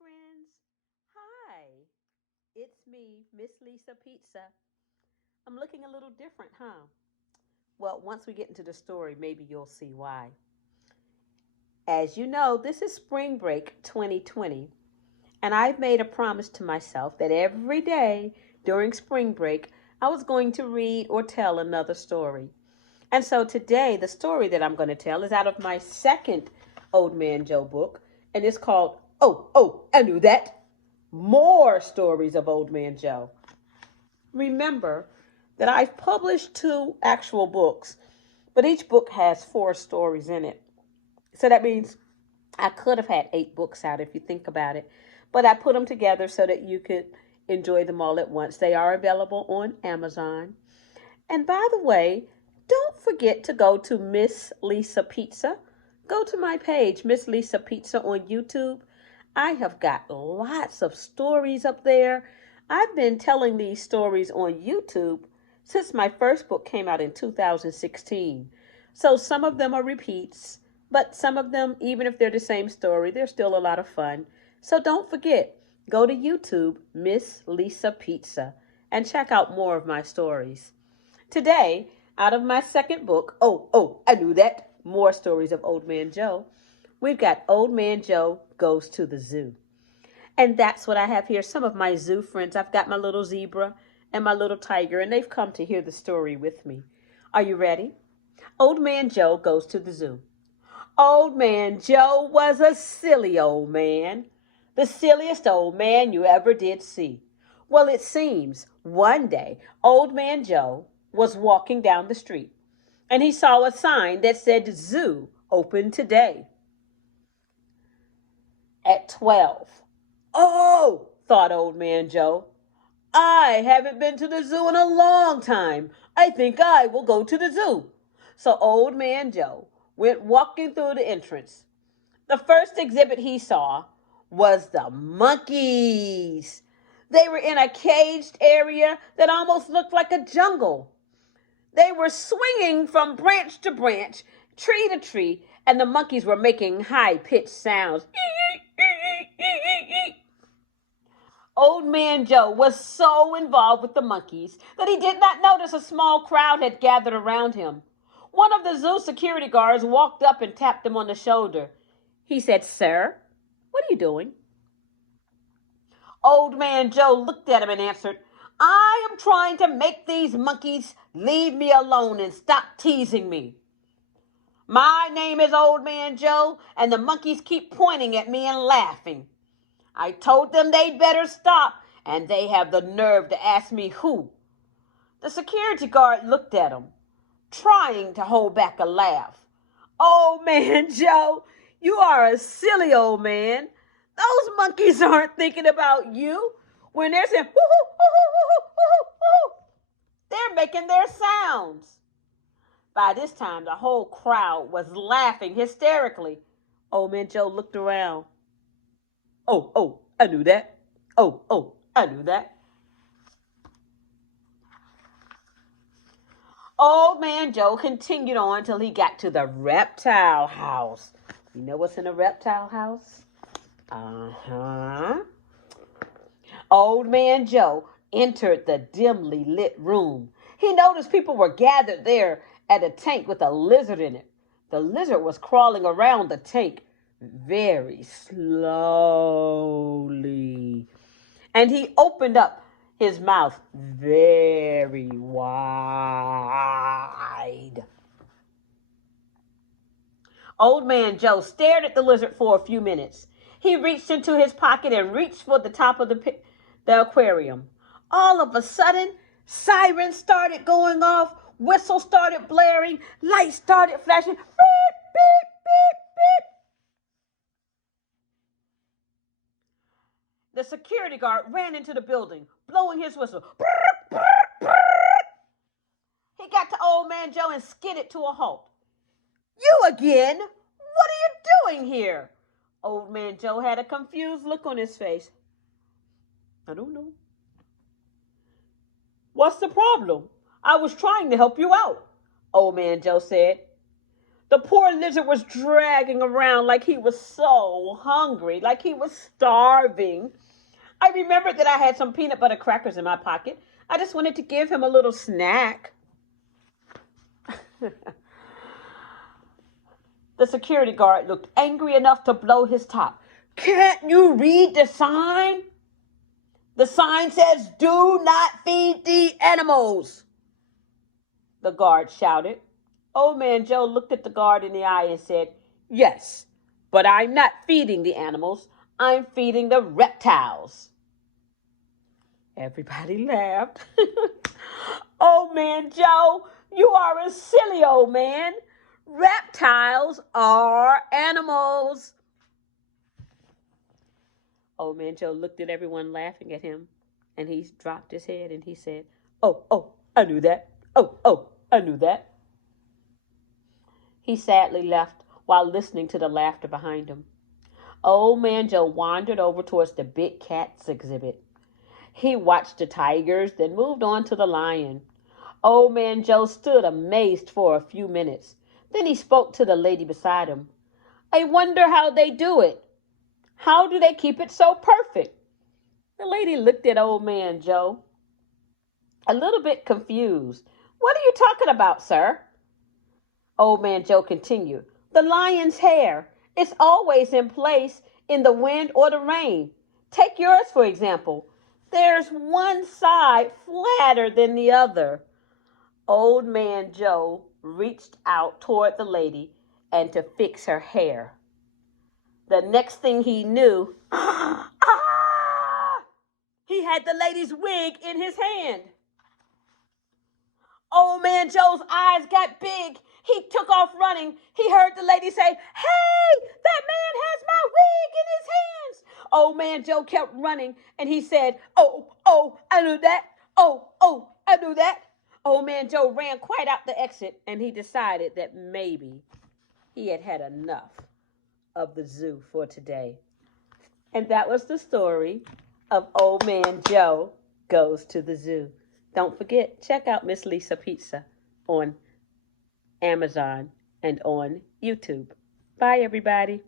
friends. Hi, it's me, Miss Lisa Pizza. I'm looking a little different, huh? Well, once we get into the story, maybe you'll see why. As you know, this is Spring Break 2020, and I've made a promise to myself that every day during spring break, I was going to read or tell another story. And so today, the story that I'm going to tell is out of my second Old Man Joe book, and it's called I Knew That. More stories of Old Man Joe. Remember that I've published two actual books, but each book has four stories in it. So that means I could have had eight books out if you think about it, but I put them together so that you could enjoy them all at once. They are available on Amazon. And by the way, don't forget to go to Miss Lisa Pizza. Go to my page, Miss Lisa Pizza on YouTube. I have got lots of stories up there. I've been telling these stories on YouTube since my first book came out in 2016. So some of them are repeats, but some of them, even if they're the same story, they're still a lot of fun. So don't forget, go to YouTube, Miss Lisa Pizza, and check out more of my stories. Today, out of my second book, I Knew That, More Stories of Old Man Joe, we've got Old Man Joe Goes to the Zoo. And that's what I have here. Some of my zoo friends. I've got my little zebra and my little tiger, and they've come to hear the story with me. Are you ready? Old Man Joe Goes to the Zoo. Old Man Joe was a silly old man, the silliest old man you ever did see. Well, it seems one day Old Man Joe was walking down the street and he saw a sign that said Zoo open today at 12. Oh, thought Old Man Joe, I haven't been to the zoo in a long time. I think I will go to the zoo. So Old Man Joe went walking through the entrance. The first exhibit he saw was the monkeys. They were in a caged area that almost looked like a jungle. They were swinging from branch to branch, tree to tree, and the monkeys were making high pitched sounds. Old Man Joe was so involved with the monkeys that he did not notice a small crowd had gathered around him. One of the zoo security guards walked up and tapped him on the shoulder. He said, "Sir, what are you doing?" Old Man Joe looked at him and answered, "I am trying to make these monkeys leave me alone and stop teasing me. My name is Old Man Joe, and the monkeys keep pointing at me and laughing. I told them they'd better stop, and they have the nerve to ask me who." The security guard looked at him, trying to hold back a laugh. "Old Man Joe, you are a silly old man. Those monkeys aren't thinking about you. When they're saying, woo-hoo, woo-hoo, woo-hoo, woo-hoo, they're making their sounds." By this time, the whole crowd was laughing hysterically. Old Man Joe looked around. I knew that. I knew that. Old Man Joe continued on till he got to the reptile house. You know what's in a reptile house? Uh-huh. Old Man Joe entered the dimly lit room. He noticed people were gathered there at a tank with a lizard in it. The lizard was crawling around the tank very slowly. And he opened up his mouth very wide. Old Man Joe stared at the lizard for a few minutes. He reached into his pocket and reached for the top of the aquarium. All of a sudden, sirens started going off, whistles started blaring, lights started flashing. Beep, beep, beep, beep. The security guard ran into the building, blowing his whistle. He got to Old Man Joe and skidded to a halt. "You again? What are you doing here?" Old Man Joe had a confused look on his face. "I don't know." "What's the problem? I was trying to help you out," Old Man Joe said. The poor lizard was dragging around like he was so hungry, like he was starving. I remembered that I had some peanut butter crackers in my pocket. I just wanted to give him a little snack. The security guard looked angry enough to blow his top. Can't you read the sign? The sign says, do not feed the animals, the guard shouted. Old Man Joe looked at the guard in the eye and said, yes, but I'm not feeding the animals. I'm feeding the reptiles. Everybody laughed. Old Man Joe, you are a silly old man. Reptiles are animals. Old Man Joe looked at everyone laughing at him, and he dropped his head and he said, oh, I knew that. Oh, I knew that. He sadly left while listening to the laughter behind him. Old Man Joe wandered over towards the big cats exhibit. He watched the tigers, then moved on to the lion. Old Man Joe stood amazed for a few minutes. Then he spoke to the lady beside him. I wonder how they do it. How do they keep it so perfect? The lady looked at Old Man Joe, a little bit confused. What are you talking about, sir? Old Man Joe continued. The lion's hair. It's always in place in the wind or the rain. Take yours, for example. There's one side flatter than the other. Old Man Joe reached out toward the lady and to fix her hair. The next thing he knew, he had the lady's wig in his hand. Old Man Joe's eyes got big. He took off running. He heard the lady say, hey, that man has my wig in his hands. Old Man Joe kept running and he said, oh, I knew that. Oh, I knew that. Old Man Joe ran quite out the exit and he decided that maybe he had had enough of the zoo for today. And that was the story of Old Man Joe Goes to the Zoo. Don't forget, check out Miss Lisa Pizza on Amazon and on YouTube. Bye, everybody.